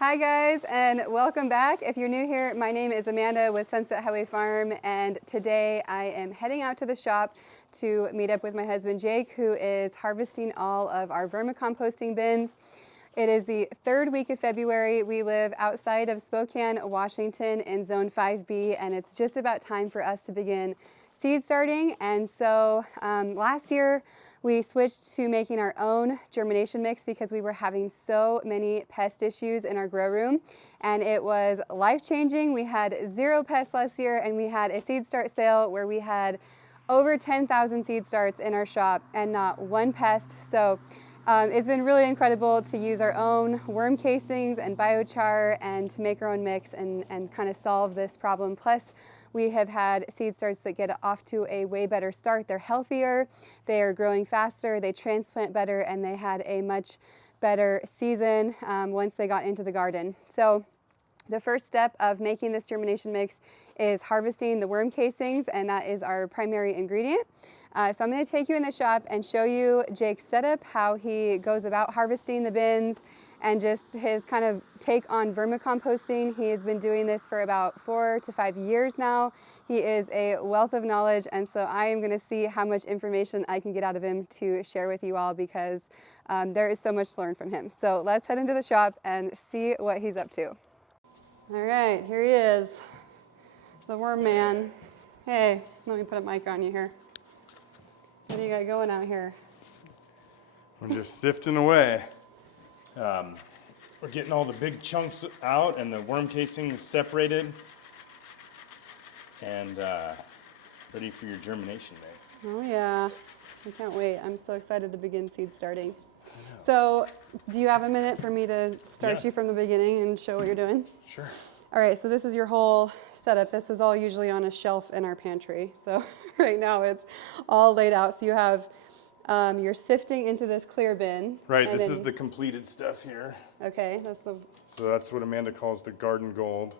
Hi guys, and welcome back. If you're new here, my name is Amanda with Sunset Highway Farm, and today I am heading out to the shop to meet up with my husband Jake, who is harvesting all of our vermicomposting bins. It is the third week of February. We live outside of Spokane, Washington in Zone 5B, and it's just about time for us to begin seed starting. And so last year we switched to making our own germination mix because we were having so many pest issues in our grow room, and it was life-changing. We had 0 pests last year, and we had a seed start sale where we had over 10,000 seed starts in our shop and not one pest. So it's been really incredible to use our own worm casings and biochar and to make our own mix and kind of solve this problem. Plus, we have had seed starts that get off to a way better start. They're healthier, they are growing faster, they transplant better, and they had a much better season once they got into the garden. So the first step of making this germination mix is harvesting the worm casings, and that is our primary ingredient. So I'm going to take you in the shop and show you Jake's setup, how he goes about harvesting the bins, and just his kind of take on vermicomposting. He has been doing this for about 4 to 5 years now. He is a wealth of knowledge, and so I am going to see how much information I can get out of him to share with you all, because there is so much to learn from him. So let's head into the shop and see what he's up to. All right, here he is, the worm man. Hey, let me put a mic on you here. What do you got going out here? We're just sifting away. We're getting all the big chunks out and the worm casing is separated and ready for your germination mix. Oh yeah, I can't wait. I'm so excited to begin seed starting. So, do you have a minute for me to start you from the beginning and show what you're doing? Sure. All right, so this is your whole setup. This is all usually on a shelf in our pantry. So right now it's all laid out. So you have you're sifting into this clear bin. Right, this is the completed stuff here. Okay, that's the... So that's what Amanda calls the garden gold.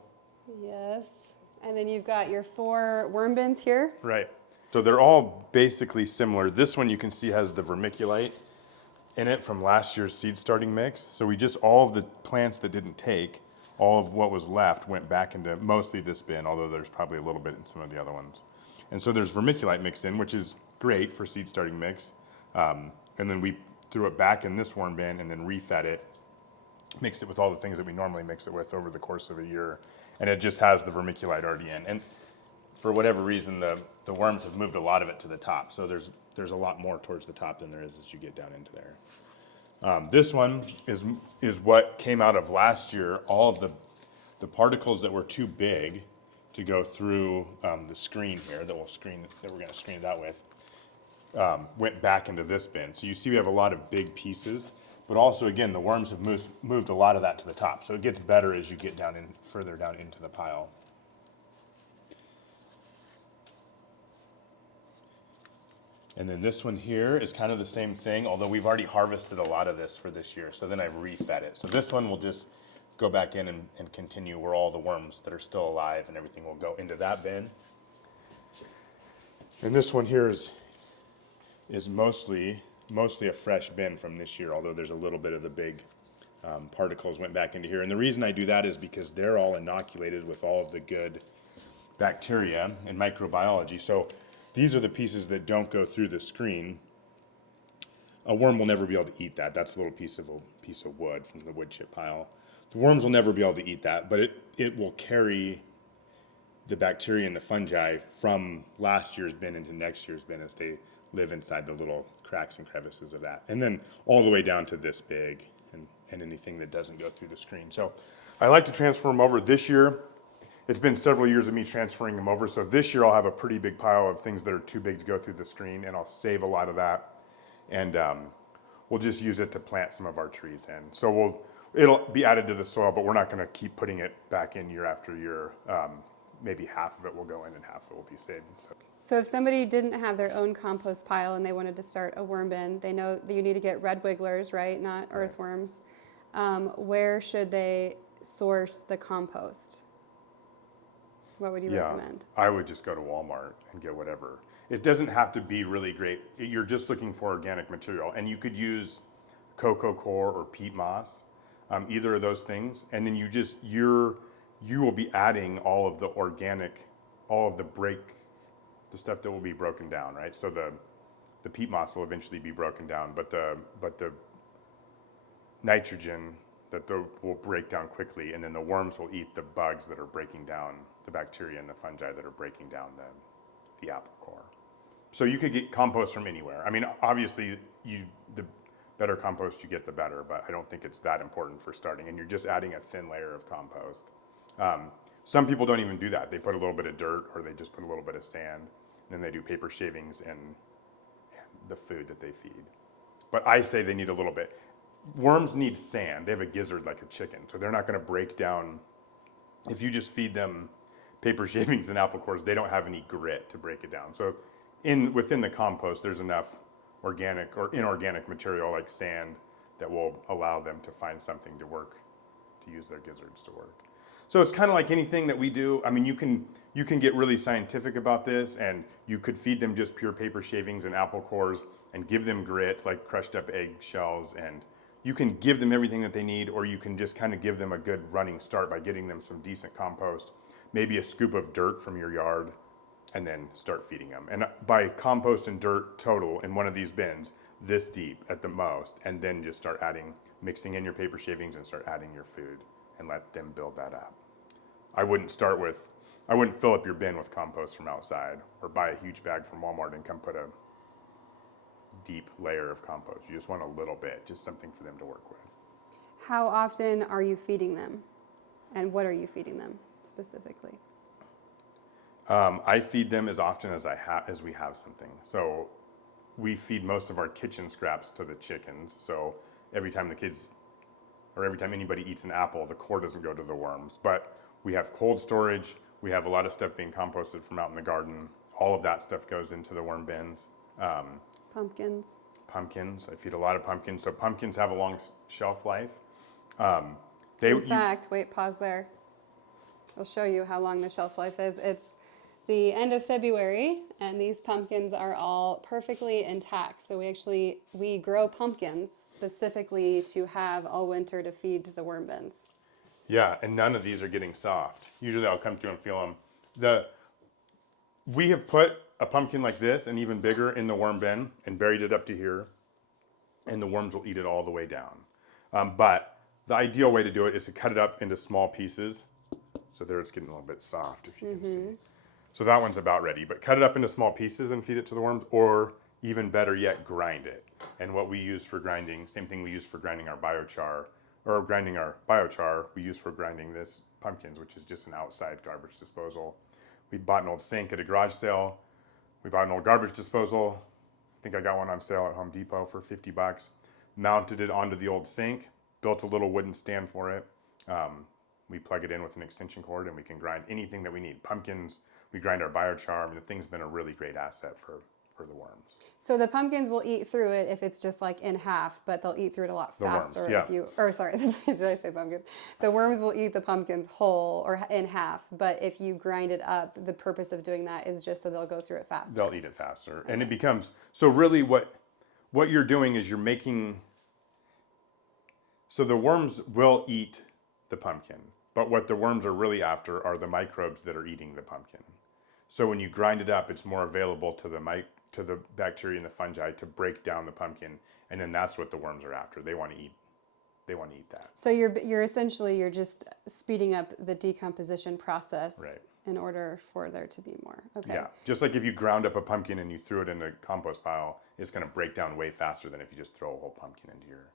Yes. And then you've got your 4 worm bins here. Right. So they're all basically similar. This one you can see has the vermiculite in it from last year's seed starting mix. So we just, all of the plants that didn't take, all of what was left went back into mostly this bin, although there's probably a little bit in some of the other ones. And so there's vermiculite mixed in, which is great for seed starting mix. And then we threw it back in this worm bin and then refed it, mixed it with all the things that we normally mix it with over the course of a year. And it just has the vermiculite already in. And for whatever reason, the worms have moved a lot of it to the top. So there's a lot more towards the top than there is as you get down into there. This one is what came out of last year. All of the particles that were too big to go through the screen here that we're going to screen it out with went back into this bin. So you see we have a lot of big pieces, but also again the worms have moved a lot of that to the top. So it gets better as you get down in further down into the pile. And then this one here is kind of the same thing, although we've already harvested a lot of this for this year, so then I've refed it. So this one will just go back in and continue where all the worms that are still alive and everything will go into that bin. And this one here is mostly a fresh bin from this year, although there's a little bit of the big particles went back into here. And the reason I do that is because they're all inoculated with all of the good bacteria and microbiology. So these are the pieces that don't go through the screen. A worm will never be able to eat that. That's a little piece of wood from the wood chip pile. The worms will never be able to eat that, but it will carry the bacteria and the fungi from last year's bin into next year's bin as they live inside the little cracks and crevices of that. And then all the way down to this big and anything that doesn't go through the screen. So I like to transfer them over this year. It's been several years of me transferring them over, so this year I'll have a pretty big pile of things that are too big to go through the screen, and I'll save a lot of that, and we'll just use it to plant some of our trees in. So it'll be added to the soil, but we're not going to keep putting it back in year after year. Maybe half of it will go in and half of it will be saved. So if somebody didn't have their own compost pile and they wanted to start a worm bin, they know that you need to get red wigglers, right? Not earthworms. Where should they source the compost? What would you recommend? I would just go to Walmart and get whatever. It doesn't have to be really great. You're just looking for organic material, and you could use cocoa coir or peat moss. either of those things, and then you will be adding all of the organic, all of the stuff that will be broken down, right? So the peat moss will eventually be broken down, but the nitrogen will break down quickly, and then the worms will eat the bugs that are breaking down, the bacteria and the fungi that are breaking down the apple core. So you could get compost from anywhere. I mean, obviously, the better compost you get, the better, but I don't think it's that important for starting, and you're just adding a thin layer of compost. Some people don't even do that. They put a little bit of dirt, or they just put a little bit of sand, and then they do paper shavings and the food that they feed. But I say they need a little bit. Worms need sand. They have a gizzard like a chicken, so they're not going to break down. If you just feed them paper shavings and apple cores, they don't have any grit to break it down. So within the compost, there's enough organic or inorganic material like sand that will allow them to find something to work, to use their gizzards to work. So it's kind of like anything that we do. I mean, you can get really scientific about this, and you could feed them just pure paper shavings and apple cores and give them grit, like crushed up egg shells, and you can give them everything that they need, or you can just kind of give them a good running start by getting them some decent compost, maybe a scoop of dirt from your yard, and then start feeding them. And by compost and dirt total in one of these bins, this deep at the most, and then just start mixing in your paper shavings and start adding your food and let them build that up. I wouldn't fill up your bin with compost from outside, or buy a huge bag from Walmart and come put a deep layer of compost. You just want a little bit, just something for them to work with. How often are you feeding them? And what are you feeding them specifically? I feed them as often as we have something. So we feed most of our kitchen scraps to the chickens. So every time anybody eats an apple, the core doesn't go to the worms. But we have cold storage. We have a lot of stuff being composted from out in the garden. All of that stuff goes into the worm bins. Pumpkins. I feed a lot of pumpkins. So pumpkins have a long shelf life. In fact, wait, pause there. I'll show you how long the shelf life is. It's the end of February, and these pumpkins are all perfectly intact. So we grow pumpkins specifically to have all winter to feed the worm bins. Yeah, and none of these are getting soft. Usually I'll come through and feel them. We have put a pumpkin like this and even bigger in the worm bin and buried it up to here, and the worms will eat it all the way down. But the ideal way to do it is to cut it up into small pieces. So there it's getting a little bit soft, if you can see. So that one's about ready, but cut it up into small pieces and feed it to the worms, or even better yet, grind it. And what we use for grinding, same thing we use for grinding our biochar, we use for grinding this pumpkins, which is just an outside garbage disposal. We bought an old sink at a garage sale. We bought an old garbage disposal. I think I got one on sale at Home Depot for $50. Mounted it onto the old sink, built a little wooden stand for it. We plug it in with an extension cord, and we can grind anything that we need. Pumpkins, we grind our biochar. I mean, the thing's been a really great asset for the worms. So the pumpkins will eat through it if it's just like in half, but they'll eat through it a lot faster worms, yeah. did I say pumpkins? The worms will eat the pumpkins whole or in half, but if you grind it up, the purpose of doing that is just so they'll go through it faster. They'll eat it faster. Okay. And it becomes, so really what you're doing is so the worms will eat the pumpkin, but what the worms are really after are the microbes that are eating the pumpkin. So when you grind it up, it's more available to the bacteria and the fungi to break down the pumpkin, and then that's what the worms are after. They want to eat that. So you're just speeding up the decomposition process, right, in order for there to be more. Okay. Yeah, just like if you ground up a pumpkin and you threw it in a compost pile, it's going to break down way faster than if you just throw a whole pumpkin into your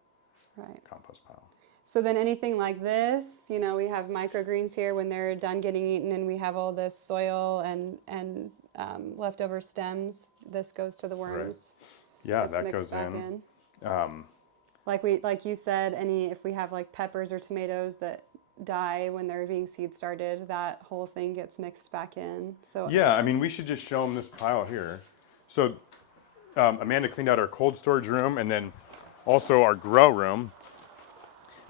compost pile. So then anything like this, we have microgreens here when they're done getting eaten, and we have all this soil and leftover stems. This goes to the worms. Right. Yeah, that goes in. Like you said, if we have like peppers or tomatoes that die when they're being seed started, that whole thing gets mixed back in. So yeah, I mean, we should just show them this pile here. So Amanda cleaned out our cold storage room and then also our grow room.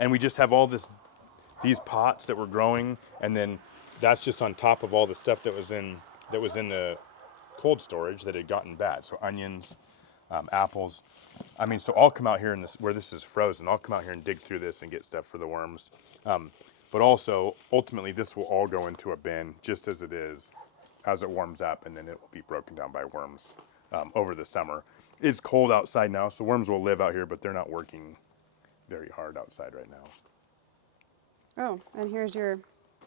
And we just have all these pots that we're growing, and then that's just on top of all the stuff that was in the cold storage that had gotten bad. So onions, apples. I mean, so I'll come out here where this is frozen, I'll come out here and dig through this and get stuff for the worms. But also, ultimately, this will all go into a bin just as it is, as it warms up, and then it will be broken down by worms over the summer. It's cold outside now, so worms will live out here, but they're not working very hard outside right now. Oh, and here's your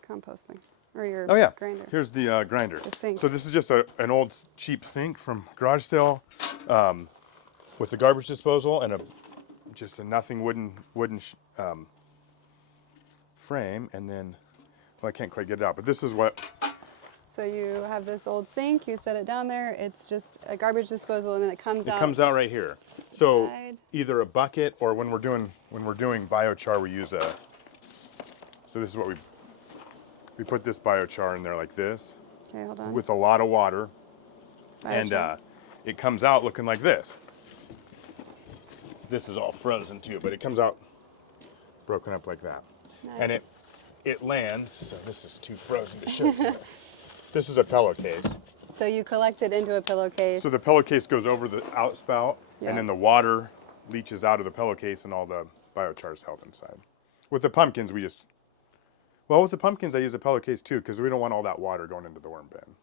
composting, or your Oh yeah, grinder. here's the grinder. The sink. So this is just an old cheap sink from garage sale with a garbage disposal and just a nothing wooden frame, and then, well, I can't quite get it out, but this is what. So you have this old sink, you set it down there, it's just a garbage disposal, and then it comes out. It comes out right here. So Inside. either a bucket, or when we're doing biochar, we use a. So this is what we put this biochar in there like this. Okay, hold on. With a lot of water, Biochar. and it comes out looking like this. This is all frozen too, but it comes out broken up like that. Nice. And it lands. So this is too frozen to show you. This is a pillowcase. So you collect it into a pillowcase. So the pillowcase goes over the outspout, Yeah. and then the water leaches out of the pillowcase, and all the biochar is held inside. With the pumpkins, with the pumpkins, I use a pillowcase too, because we don't want all that water going into the worm bin.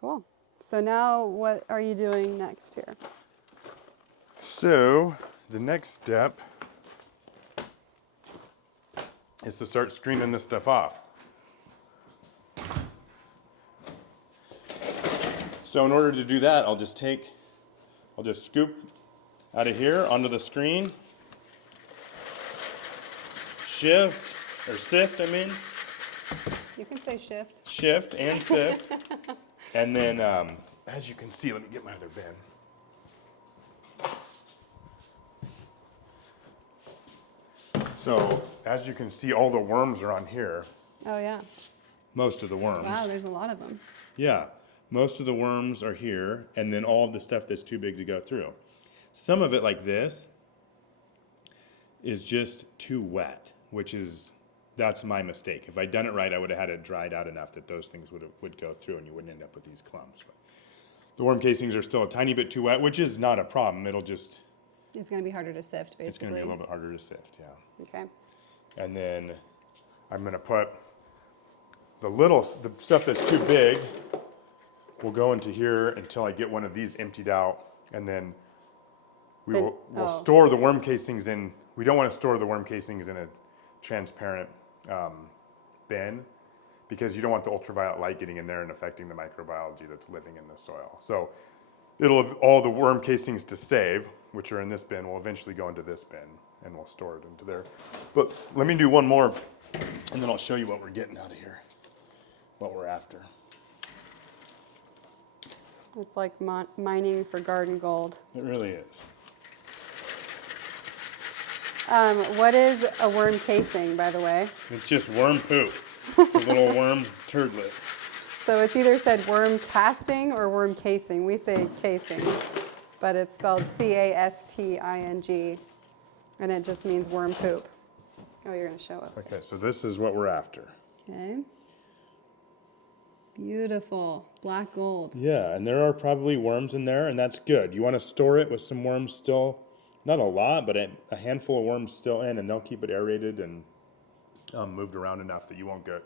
Cool. So now what are you doing next here? So the next step is to start screening this stuff off. So in order to do that, I'll just scoop out of here onto the screen, sift, I mean. You can say shift. Shift and sift. And then, as you can see, let me get my other bin. So, as you can see, all the worms are on here. Oh yeah. Most of the worms. Wow, there's a lot of them. Yeah, most of the worms are here, and then all of the stuff that's too big to go through. Some of it, like this, is just too wet, that's my mistake. If I'd done it right, I would have had it dried out enough that those things would go through, and you wouldn't end up with these clumps. But the worm casings are still a tiny bit too wet, which is not a problem. It's going to be harder to sift, basically. It's going to be a little bit harder to sift, yeah. Okay. And then I'm going to put the stuff that's too big will go into here until I get one of these emptied out, and then we'll store the worm casings in. We don't want to store the worm casings in a transparent bin, because you don't want the ultraviolet light getting in there and affecting the microbiology that's living in the soil. So it'll have all the worm casings to save, which are in this bin, will eventually go into this bin, and we'll store it into there. But let me do one more, and then I'll show you what we're getting out of here, what we're after. It's like mining for garden gold. It really is. What is a worm casing, by the way? It's just worm poop. It's a little worm turdlet. So it's either said worm casting or worm casing. We say casing, but it's spelled C-A-S-T-I-N-G, and it just means worm poop. Oh, you're going to show us. Okay, so this is what we're after. Okay. Beautiful. Black gold. Yeah, and there are probably worms in there, and that's good. You want to store it with some worms still, not a lot, but a handful of worms still in, and they'll keep it aerated and moved around enough that you won't get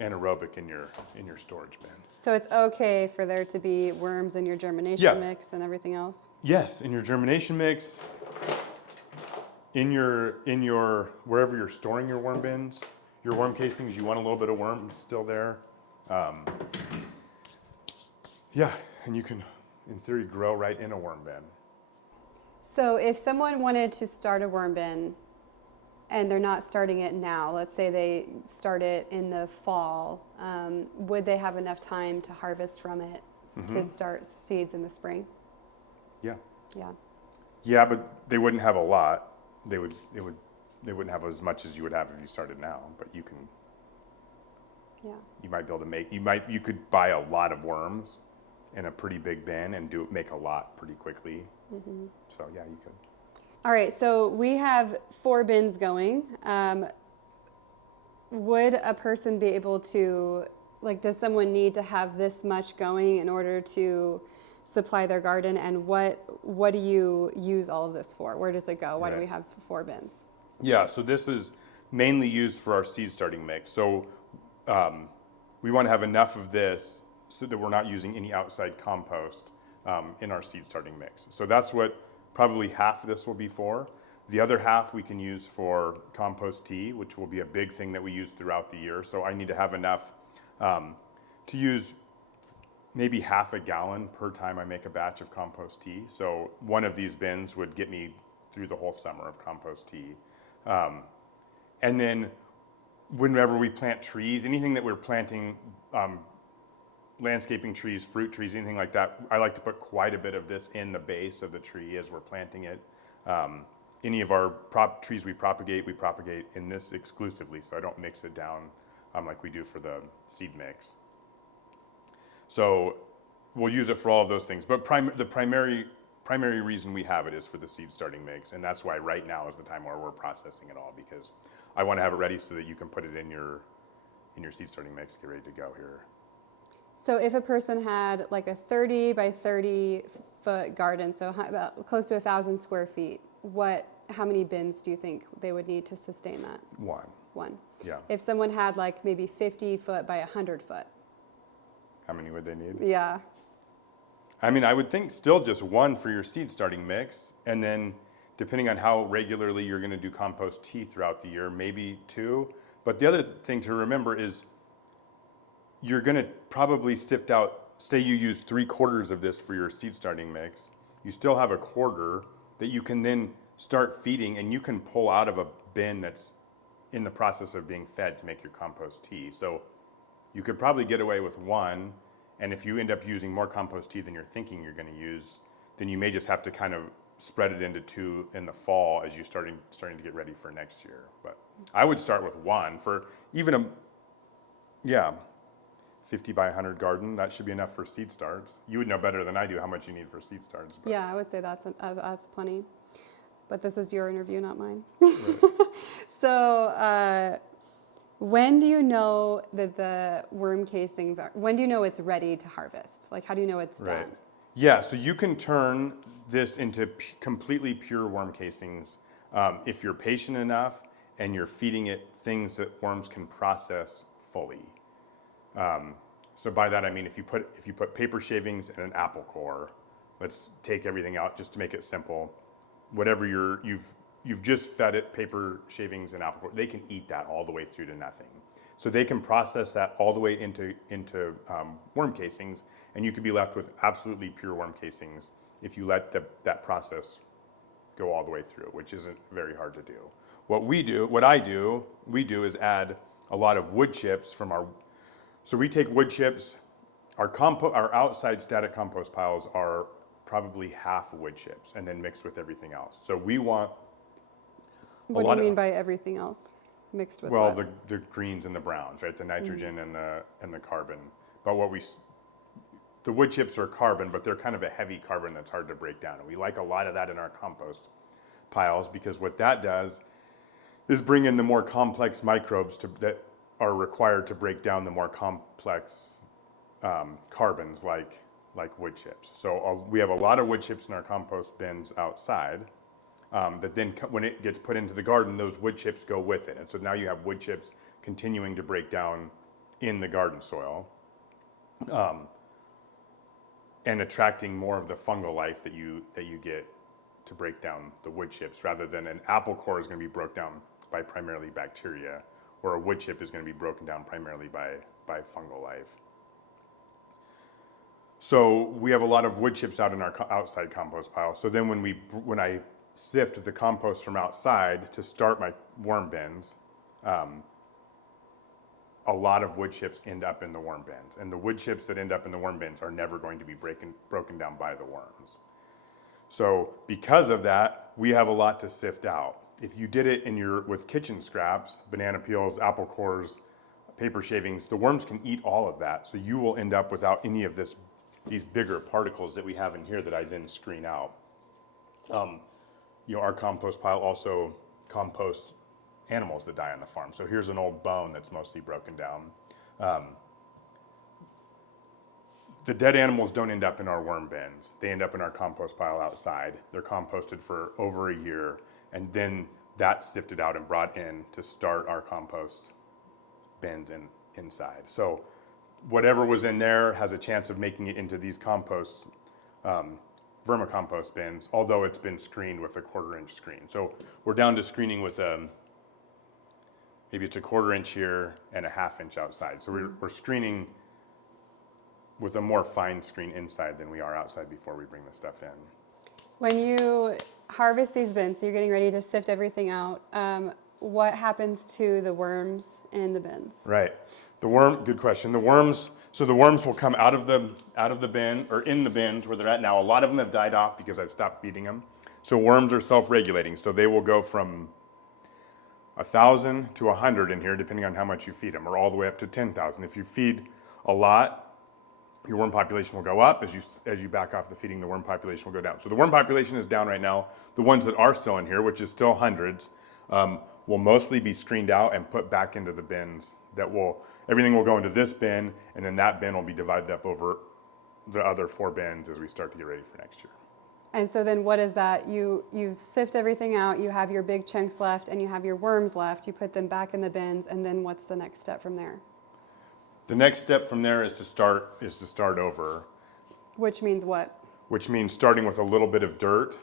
anaerobic in your storage bin. So it's okay for there to be worms in your germination mix and everything else? Yes, in your germination mix, in your wherever you're storing your worm bins, your worm casings, you want a little bit of worms still there. Yeah, and you can, in theory, grow right in a worm bin. So if someone wanted to start a worm bin and they're not starting it now, let's say they start it in the fall, would they have enough time to harvest from it to start seeds in the spring? Yeah. Yeah. Yeah, but they wouldn't have a lot. They wouldn't have as much as you would have if you started now, but you can. Yeah. You might be able to you could buy a lot of worms in a pretty big bin and make a lot pretty quickly. So yeah, you could. All right, so we have 4 bins going. Would a person be able to like, does someone need to have this much going in order to supply their garden? And what do you use all of this for? Where does it go? Why do Right. we have 4 bins? Yeah, so this is mainly used for our seed starting mix. So we want to have enough of this so that we're not using any outside compost in our seed starting mix. So that's what probably half of this will be for. The other half we can use for compost tea, which will be a big thing that we use throughout the year. So I need to have enough to use maybe half a gallon per time I make a batch of compost tea. So one of these bins would get me through the whole summer of compost tea. And then whenever we plant trees, anything that we're planting, landscaping trees, fruit trees, anything like that, I like to put quite a bit of this in the base of the tree as we're planting it. Any of our trees we propagate in this exclusively, so I don't mix it down like we do for the seed mix. So we'll use it for all of those things, but the primary reason we have it is for the seed starting mix, and that's why right now is the time where we're processing it all, because I want to have it ready so that you can put it in your seed starting mix, get ready to go here. So if a person had like a 30 by 30 foot garden, so about close to 1,000 square feet, how many bins do you think they would need to sustain that? One. Yeah. If someone had like maybe 50 foot by 100 foot. How many would they need? Yeah. I mean, I would think still just one for your seed starting mix, and then depending on how regularly you're going to do compost tea throughout the year, maybe 2. But the other thing to remember is you're going to probably sift out, say you use 3/4 of this for your seed starting mix, you still have a quarter that you can then start feeding, and you can pull out of a bin that's in the process of being fed to make your compost tea. So you could probably get away with 1, and if you end up using more compost tea than you're thinking you're going to use, then you may just have to kind of spread it into 2 in the fall as you're starting to get ready for next year. But I would start with 1 for even 50 by 100 garden. That should be enough for seed starts. You would know better than I do how much you need for seed starts. But. Yeah, I would say that's plenty. But this is your interview, not mine. Right. So when do you know that the worm casings when do you know it's ready to harvest? Like, how do you know it's done? Yeah, so you can turn this into completely pure worm casings if you're patient enough and you're feeding it things that worms can process fully. So by that I mean if you put paper shavings and an apple core, let's take everything out just to make it simple. Whatever you've just fed it paper shavings and apple core, they can eat that all the way through to nothing. So they can process that all the way into worm casings, and you could be left with absolutely pure worm casings if you let that process go all the way through, which isn't very hard to do. We do is add a lot of wood chips from so we take wood chips, our outside static compost piles are probably half wood chips and then mixed with everything else. So we want What do you mean by everything else? Mixed with well, what? the greens and the browns, right? The nitrogen and the carbon. But the wood chips are carbon, but they're kind of a heavy carbon that's hard to break down. And we like a lot of that in our compost piles because what that does is bring in the more complex microbes that are required to break down the more complex carbons like wood chips. So we have a lot of wood chips in our compost bins outside. That then when it gets put into the garden, those wood chips go with it. And so now you have wood chips continuing to break down in the garden soil and attracting more of the fungal life that you get to break down the wood chips, rather than an apple core is going to be broken down by primarily bacteria, where a wood chip is going to be broken down primarily by fungal life. So we have a lot of wood chips out in our outside compost pile. So then when I sift the compost from outside to start my worm bins, a lot of wood chips end up in the worm bins. And the wood chips that end up in the worm bins are never going to be broken down by the worms. So because of that, we have a lot to sift out. If you did it with kitchen scraps, banana peels, apple cores, paper shavings, the worms can eat all of that. So you will end up without any of these bigger particles that we have in here that I then screen out. Our compost pile also composts animals that die on the farm. So here's an old bone that's mostly broken down. The dead animals don't end up in our worm bins. They end up in our compost pile outside. They're composted for over a year, and then that's sifted out and brought in to start our compost bins inside. So whatever was in there has a chance of making it into these vermicompost bins, although it's been screened with a 1/4-inch screen. So we're down to screening with maybe it's a 1/4 inch here and a 1/2 inch outside. So we're screening with a more fine screen inside than we are outside before we bring the stuff in. When you harvest these bins, so you're getting ready to sift everything out, what happens to the worms in the bins? Right. Good question. The worms will come out of the bin or in the bins where they're at now. A lot of them have died off because I've stopped feeding them. So worms are self-regulating. So they will go from 1,000 to 100 in here, depending on how much you feed them, or all the way up to 10,000. If you feed a lot, your worm population will go up. As you back off the feeding, the worm population will go down. So the worm population is down right now. The ones that are still in here, which is still hundreds, will mostly be screened out and put back into the bins. Everything will go into this bin, and then that bin will be divided up over the other 4 bins as we start to get ready for next year. And so then what is that? You sift everything out, you have your big chunks left, and you have your worms left. You put them back in the bins, and then what's the next step from there? The next step from there is to start over. Which means what? Which means starting with a little bit of dirt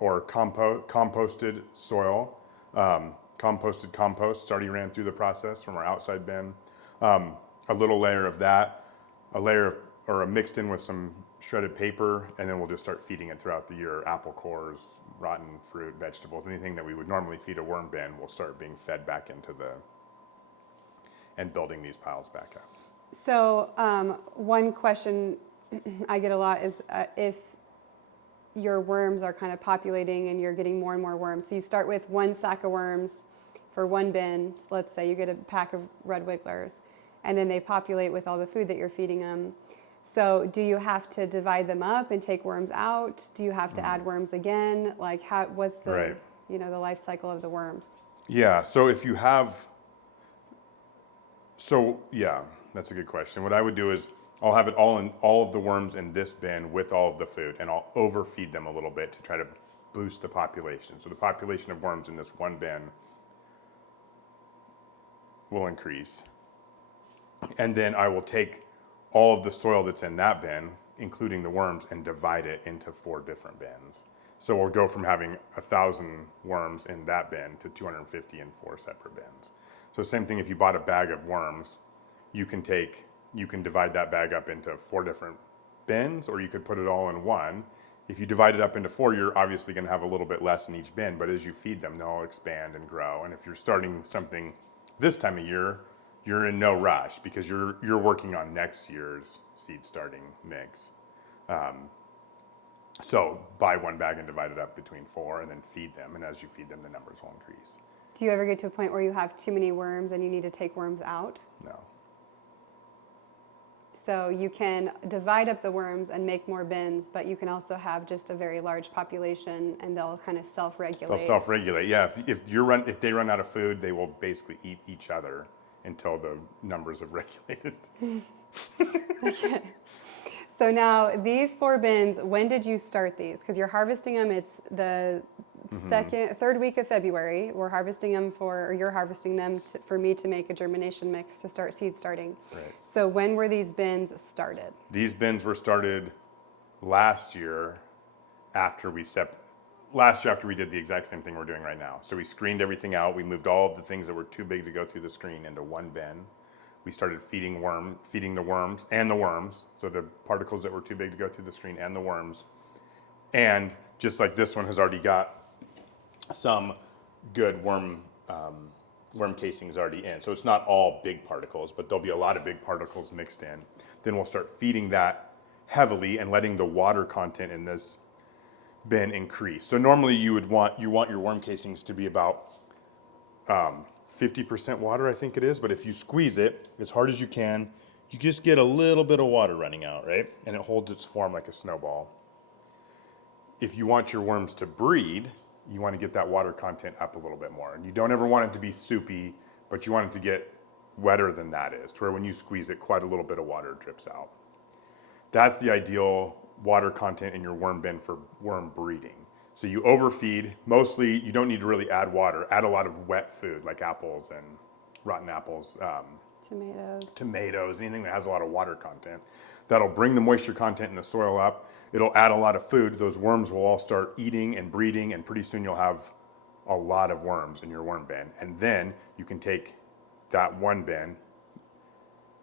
or composted soil, composted compost. It's already ran through the process from our outside bin. A little layer of that, or mixed in with some shredded paper, and then we'll just start feeding it throughout the year. Apple cores, rotten fruit, vegetables, anything that we would normally feed a worm bin will start being fed back into and building these piles back up. So one question I get a lot is if your worms are kind of populating and you're getting more and more worms. So you start with 1 sack of worms for 1 bin. So let's say you get a pack of red wigglers, and then they populate with all the food that you're feeding them. So do you have to divide them up and take worms out? Do you have to add worms again? Like what's the Right. The life cycle of the worms? Yeah, that's a good question. What I would do is I'll have all of the worms in this bin with all of the food, and I'll overfeed them a little bit to try to boost the population. So the population of worms in this 1 bin will increase. And then I will take all of the soil that's in that bin, including the worms, and divide it into 4 different bins. So we'll go from having 1,000 worms in that bin to 250 in 4 separate bins. So same thing, if you bought a bag of worms, you can divide that bag up into 4 different bins, or you could put it all in one. If you divide it up into 4, you're obviously going to have a little bit less in each bin, but as you feed them, they'll expand and grow. And if you're starting something this time of year, you're in no rush because you're working on next year's seed starting mix. So buy 1 bag and divide it up between 4 and then feed them. And as you feed them, the numbers will increase. Do you ever get to a point where you have too many worms and you need to take worms out? No. So you can divide up the worms and make more bins, but you can also have just a very large population and they'll kind of self-regulate. They'll self-regulate, yeah. If they run out of food, they will basically eat each other until the numbers have regulated. Okay. So now these 4 bins, when did you start these? Because you're harvesting them, it's the third week of February. You're harvesting them for me to make a germination mix to start seed starting. Right. So when were these bins started? These bins were started last year after we did the exact same thing we're doing right now. So we screened everything out. We moved all of the things that were too big to go through the screen into 1 bin. We started feeding the worms and the worms, so the particles that were too big to go through the screen and the worms. And just like this one has already got some good worm casings already in. So it's not all big particles, but there'll be a lot of big particles mixed in. Then we'll start feeding that heavily and letting the water content in this bin increase. So normally you want your worm casings to be about 50% water, I think it is, but if you squeeze it as hard as you can, you just get a little bit of water running out, right? And it holds its form like a snowball. If you want your worms to breed, you want to get that water content up a little bit more. And you don't ever want it to be soupy, but you want it to get wetter than that is, to where when you squeeze it, quite a little bit of water drips out. That's the ideal water content in your worm bin for worm breeding. So you overfeed, mostly you don't need to really add water. Add a lot of wet food like apples and rotten apples, tomatoes, anything that has a lot of water content. That'll bring the moisture content in the soil up. It'll add a lot of food. Those worms will all start eating and breeding, and pretty soon you'll have a lot of worms in your worm bin. And then you can take that one bin,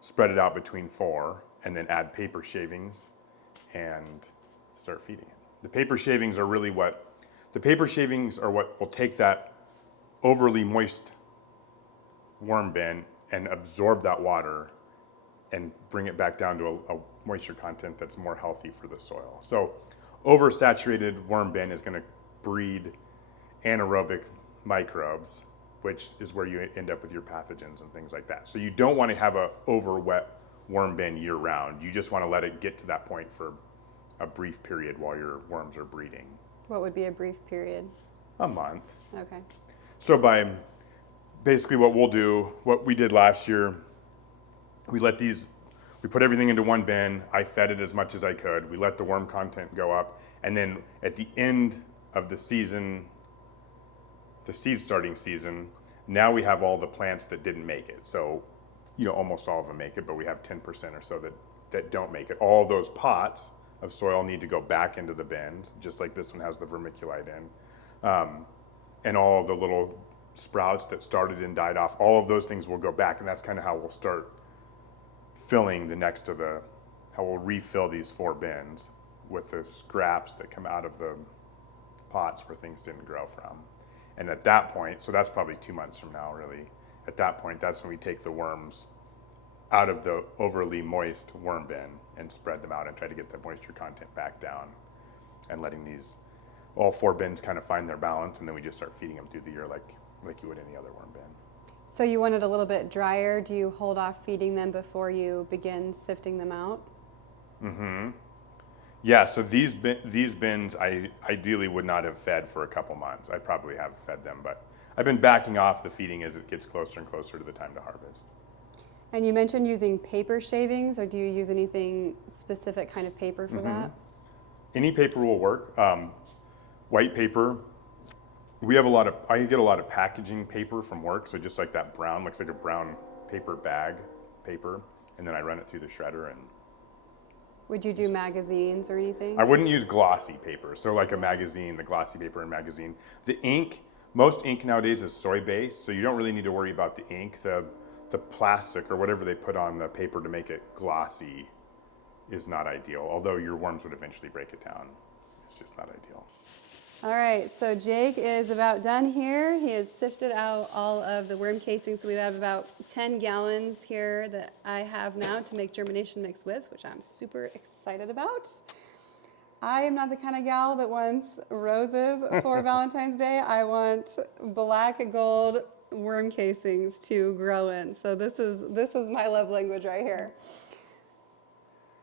spread it out between 4, and then add paper shavings and start feeding it. The paper shavings are what will take that overly moist worm bin and absorb that water and bring it back down to a moisture content that's more healthy for the soil. So oversaturated worm bin is going to breed anaerobic microbes, which is where you end up with your pathogens and things like that. So you don't want to have a over wet worm bin year round. You just want to let it get to that point for a brief period while your worms are breeding. What would be a brief period? A month. Okay. So basically what we did last year, we put everything into one bin. I fed it as much as I could. We let the worm content go up. And then at the end of the season, the seed starting season, now we have all the plants that didn't make it. So, almost all of them make it, but we have 10% or so that don't make it. All those pots of soil need to go back into the bins, just like this one has the vermiculite in. And all the little sprouts that started and died off, all of those things will go back, and that's kind of how we'll start filling how we'll refill these 4 bins with the scraps that come out of the pots where things didn't grow from. And at that point, so that's probably 2 months from now, really. At that point, that's when we take the worms out of the overly moist worm bin and spread them out and try to get the moisture content back down, and letting all 4 bins kind of find their balance, and then we just start feeding them through the year like you would any other worm bin. So you want it a little bit drier. Do you hold off feeding them before you begin sifting them out? Mm-hmm. Yeah, so these bins I ideally would not have fed for a couple months. I probably have fed them, but I've been backing off the feeding as it gets closer and closer to the time to harvest. And you mentioned using paper shavings, or do you use anything specific kind of paper for that? Any paper will work. White paper. I get a lot of packaging paper from work, so just like that brown, looks like a brown paper bag paper, and then I run it through the shredder. And would you do magazines or anything? I wouldn't use glossy paper, so like a magazine, the glossy paper in magazine. The ink, most ink nowadays is soy-based, so you don't really need to worry about the ink. The plastic or whatever they put on the paper to make it glossy is not ideal, although your worms would eventually break it down. It's just not ideal. All right, so Jake is about done here. He has sifted out all of the worm casings. So we have about 10 gallons here that I have now to make germination mix with, which I'm super excited about. I am not the kind of gal that wants roses for Valentine's Day. I want black gold worm casings to grow in. So this is my love language right here.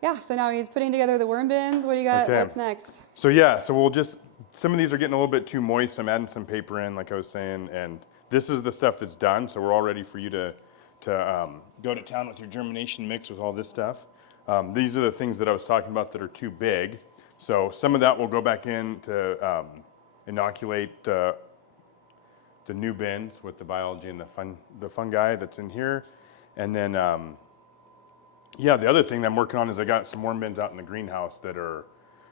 Yeah, so now he's putting together the worm bins. What do you got? Okay. What's next? So some of these are getting a little bit too moist. I'm adding some paper in, like I was saying, and this is the stuff that's done. So we're all ready for you to go to town with your germination mix with all this stuff. These are the things that I was talking about that are too big. So some of that will go back in to inoculate the new bins with the biology and the fungi that's in here. And then, the other thing that I'm working on is I got some worm bins out in the greenhouse that are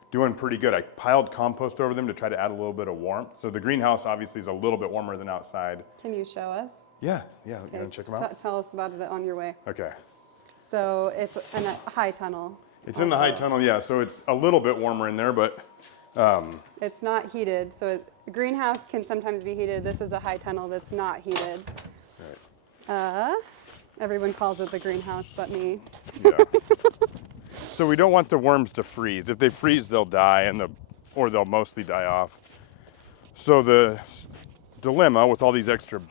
doing pretty good. I piled compost over them to try to add a little bit of warmth. So the greenhouse obviously is a little bit warmer than outside. Can you show us? Yeah. You want to check them out? Tell us about it on your way. Okay. So it's in a high tunnel. It's in the high tunnel, yeah. So it's a little bit warmer in there, but it's not heated. So the greenhouse can sometimes be heated. This is a high tunnel that's not heated. Right. Everyone calls it the greenhouse but me. Yeah. So we don't want the worms to freeze. If they freeze, they'll die, or they'll mostly die off. So the dilemma with all these extra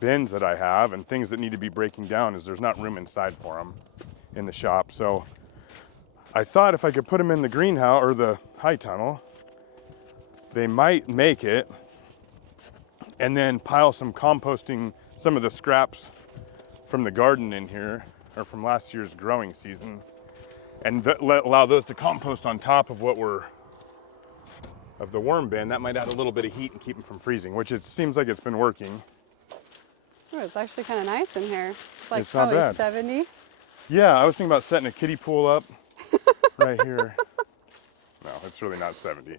bins that I have and things that need to be breaking down is there's not room inside for them in the shop. So I thought if I could put them in the greenhouse or the high tunnel, they might make it, and then pile some composting, some of the scraps from the garden in here, or from last year's growing season, and allow those to compost on top of of the worm bin. That might add a little bit of heat and keep them from freezing, which it seems like it's been working. Oh, it's actually kind of nice in here. It's like It's not probably bad. 70. Yeah, I was thinking about setting a kiddie pool up right here. No, it's really not 70.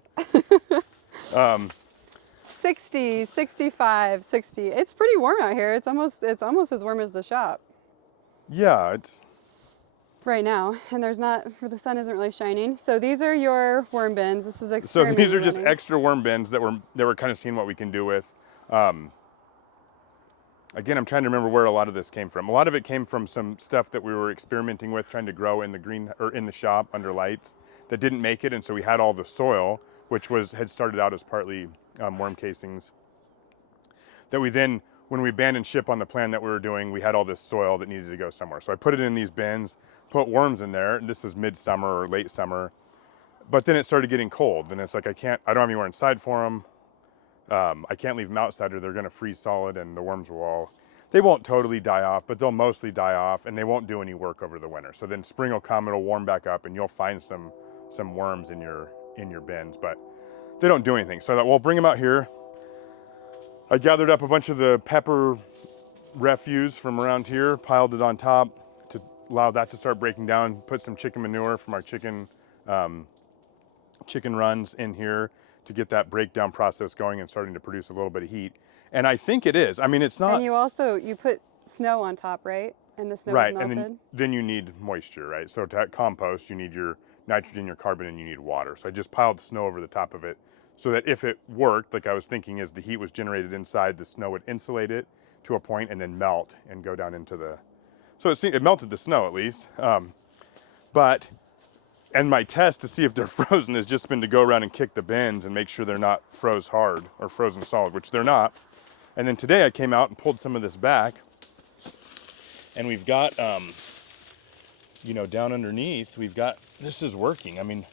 60, 65, 60. It's pretty warm out here. It's almost as warm as the shop Yeah, it's right now, and the sun isn't really shining. So these are your worm bins. This is so experiment these are you're just running. extra worm bins that we're kind of seeing what we can do with. Again, I'm trying to remember where a lot of this came from. A lot of it came from some stuff that we were experimenting with, trying to grow in the green or in the shop under lights that didn't make it, and so we had all the soil, which had started out as partly worm casings. That we then, when we abandoned ship on the plan that we were doing, we had all this soil that needed to go somewhere. So I put it in these bins, put worms in there. And this is midsummer or late summer, but then it started getting cold, and it's like I don't have anywhere inside for them. I can't leave them outside or they're gonna freeze solid, and the worms they won't totally die off, but they'll mostly die off, and they won't do any work over the winter. So then spring will come, it'll warm back up, and you'll find some worms in your bins, but they don't do anything. So I thought, well, bring them out here. I gathered up a bunch of the pepper refuse from around here, piled it on top to allow that to start breaking down, put some chicken manure from our chicken runs in here to get that breakdown process going and starting to produce a little bit of heat. And I think it is. I mean, it's not. And you put snow on top, right? And the snow Right, is melted. and then you need moisture, right? So to compost, you need your nitrogen, your carbon, and you need water. So I just piled snow over the top of it so that if it worked, like I was thinking, as the heat was generated inside, the snow would insulate it to a point and then melt and go down into the. So it melted the snow at least. And my test to see if they're frozen has just been to go around and kick the bins and make sure they're not froze hard or frozen solid, which they're not. And then today I came out and pulled some of this back, and we've got, down underneath, this is working. I mean,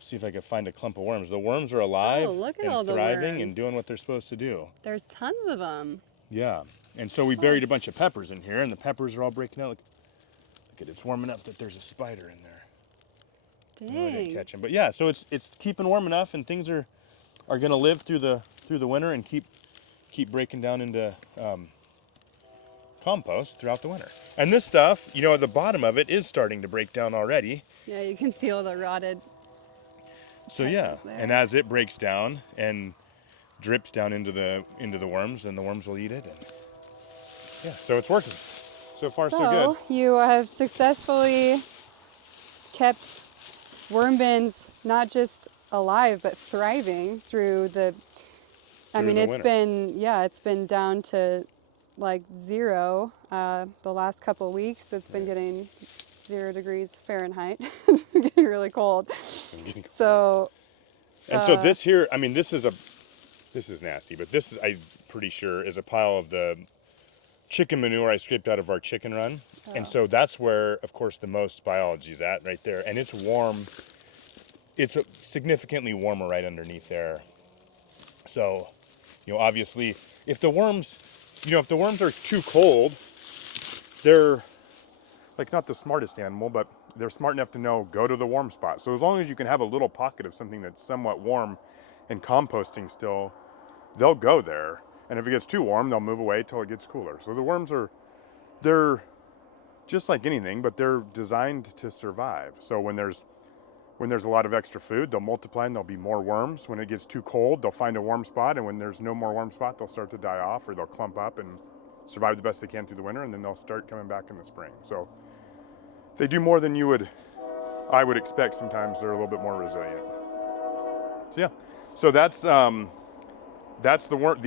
see if I can find a clump of worms. The worms are alive look at and all the thriving worms. and doing what they're supposed to do. There's tons of them. Yeah, and so we buried a bunch of peppers in here, and the peppers are all breaking out. Look at it, it's warm enough that there's a spider in there. Dang. I didn't catch him, but yeah. So it's keeping warm enough, and things are going to live through the winter and keep breaking down into compost throughout the winter. And this stuff, at the bottom of it is starting to break down already. Yeah, you can see all the rotted. So yeah, there. and as it breaks down and drips down into the worms, then the worms will eat it. And yeah, so it's working. So far, so good. You have successfully kept worm bins not just alive but thriving through the. I mean, it's been down to like 0 the last couple of weeks. It's been getting 0 degrees Fahrenheit. It's been getting really cold. So. And so this here, I mean, this is nasty, but this is, I'm pretty sure, is a pile of the chicken manure I scraped out of our chicken run. Oh. And so that's where, of course, the most biology is at, right there. And it's warm. It's significantly warmer right underneath there. So, obviously, if the worms are too cold, they're like not the smartest animal, but they're smart enough to know, go to the warm spot. So as long as you can have a little pocket of something that's somewhat warm and composting still, they'll go there. And if it gets too warm, they'll move away till it gets cooler. So the worms they're just like anything, but they're designed to survive. So when there's a lot of extra food, they'll multiply and there'll be more worms. When it gets too cold, they'll find a warm spot, and when there's no more warm spot, they'll start to die off, or they'll clump up and survive the best they can through the winter, and then they'll start coming back in the spring. So they do more than I would expect sometimes. They're a little bit more resilient. So yeah, so that's the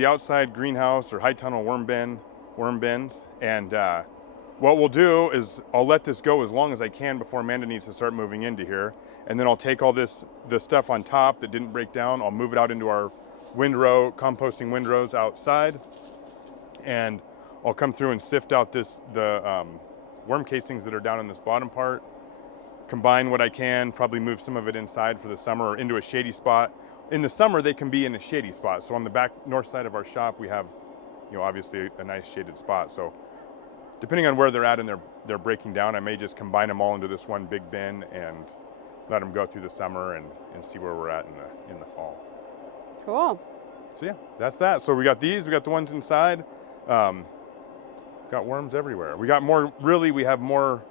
outside greenhouse or high tunnel worm bins, and what we'll do is I'll let this go as long as I can before Amanda needs to start moving into here, and then I'll take all the stuff on top that didn't break down. I'll move it out into our composting windrows outside, and I'll come through and sift out the worm casings that are down in this bottom part, combine what I can, probably move some of it inside for the summer or into a shady spot. In the summer, they can be in a shady spot. So on the back north side of our shop, we have, obviously a nice shaded spot. So depending on where they're at in their breaking down, I may just combine them all into this one big bin and let them go through the summer and see where we're at in the fall. Cool. So yeah, that's that. So we got these, we got the ones inside. Got worms everywhere. We got more, really, we have more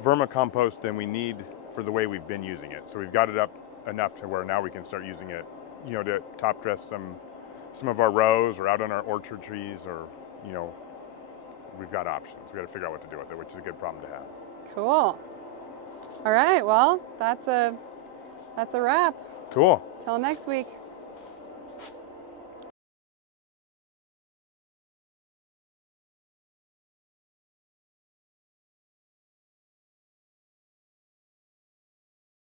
vermicompost than we need for the way we've been using it. So we've got it up enough to where now we can start using it, you know, to top dress some of our rows or out on our orchard trees, or, you know, we've got options. We got to figure out what to do with it, which is a good problem to have. Cool. All right, well, that's a wrap. Cool. Till next week.